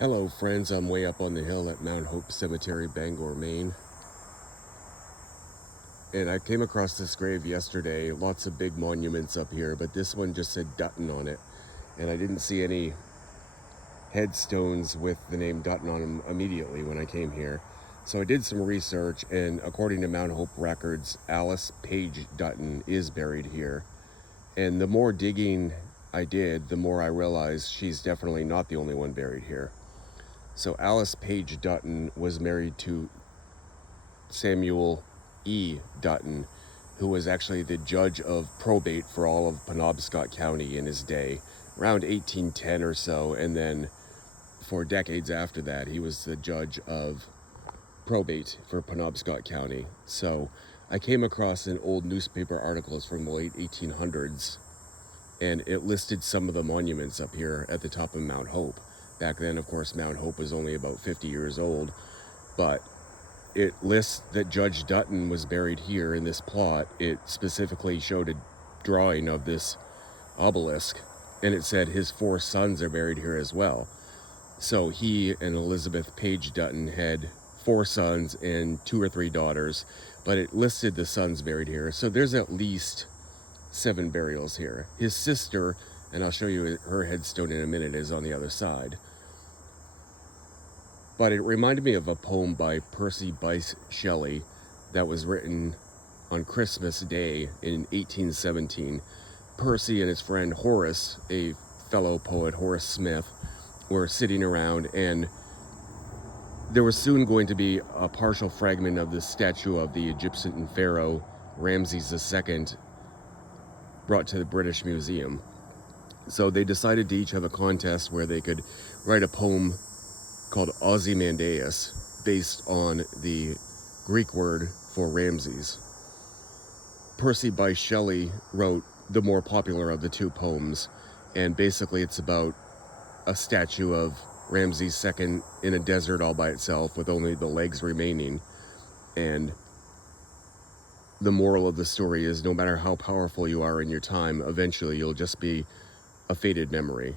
Hello friends, I'm way up on the hill at Mount Hope Cemetery, Bangor, Maine. And I came across this grave yesterday. Lots of big monuments up here, but this one just said Dutton on it. And I didn't see any headstones with the name Dutton on them immediately when I came here. So I did some research, and according to Mount Hope records, Alice Page Dutton is buried here. And the more digging I did, the more I realized she's definitely not the only one buried here. So Alice Page Dutton was married to Samuel E. Dutton, who was actually the judge of probate for all of Penobscot County in his day, around 1810 or so, and then for decades after that, he was the judge of probate for Penobscot County. So I came across an old newspaper articles from the late 1800s, and it listed some of the monuments up here at the top of Mount Hope. Back then, of course, Mount Hope was only about 50 years old, but it lists that Judge Dutton was buried here in this plot. It specifically showed a drawing of this obelisk, and it said his 4 sons are buried here as well. So he and Elizabeth Page Dutton had 4 sons and 2 or 3 daughters, but it listed the sons buried here. So there's at least 7 burials here. His sister, and I'll show you her headstone in a minute, is on the other side. But it reminded me of a poem by Percy Bysshe Shelley that was written on Christmas Day in 1817. Percy and his friend Horace, a fellow poet, Horace Smith, were sitting around, and there was soon going to be a partial fragment of the statue of the Egyptian pharaoh Ramses II brought to the British Museum. So they decided to each have a contest where they could write a poem called Ozymandias, based on the Greek word for Ramses. Percy Bysshe Shelley wrote the more popular of the 2 poems, and basically it's about a statue of Ramses II in a desert all by itself with only the legs remaining. And the moral of the story is, no matter how powerful you are in your time, eventually you'll just be a faded memory.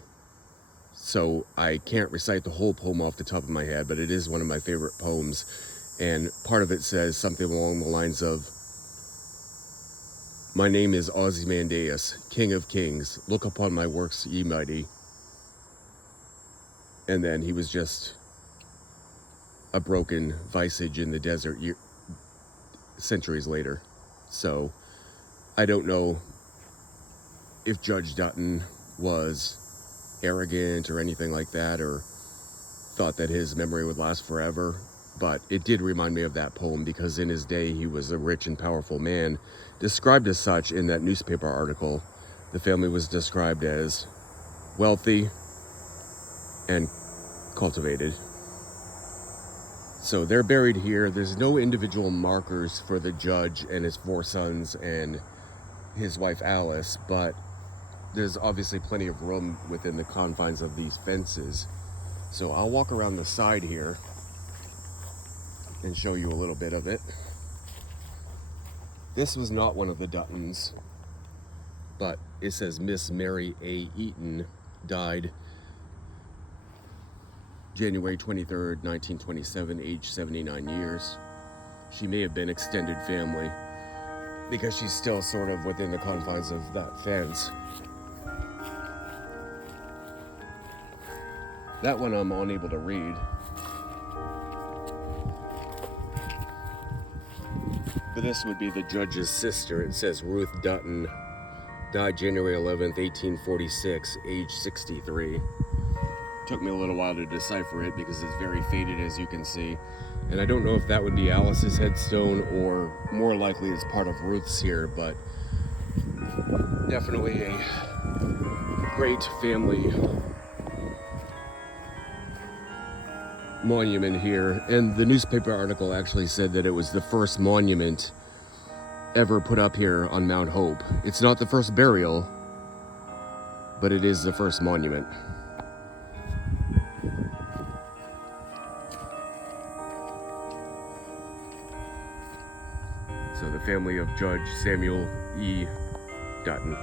So I can't recite the whole poem off the top of my head, but it is one of my favorite poems. And part of it says something along the lines of, "My name is Ozymandias, King of Kings. Look upon my works, ye mighty." And then he was just a broken visage in the desert centuries later. So I don't know if Judge Dutton was arrogant or anything like that, or thought that his memory would last forever, but it did remind me of that poem, because in his day he was a rich and powerful man, described as such in that newspaper article. The family was described as wealthy and cultivated. So they're buried here. There's no individual markers for the judge and his 4 sons and his wife Alice, but there's obviously plenty of room within the confines of these fences. So I'll walk around the side here and show you a little bit of it. This was not one of the Duttons, but it says Miss Mary A. Eaton died January 23rd, 1927, age 79 years. She may have been extended family, because she's still sort of within the confines of that fence. That one I'm unable to read. But this would be the judge's sister. It says Ruth Dutton, died January 11th, 1846, age 63. Took me a little while to decipher it because it's very faded, as you can see. And I don't know if that would be Alice's headstone, or more likely it's part of Ruth's here, but definitely a great family monument here. And the newspaper article actually said that it was the first monument ever put up here on Mount Hope. It's not the first burial, but it is the first monument. So the family of Judge Samuel E. Dutton.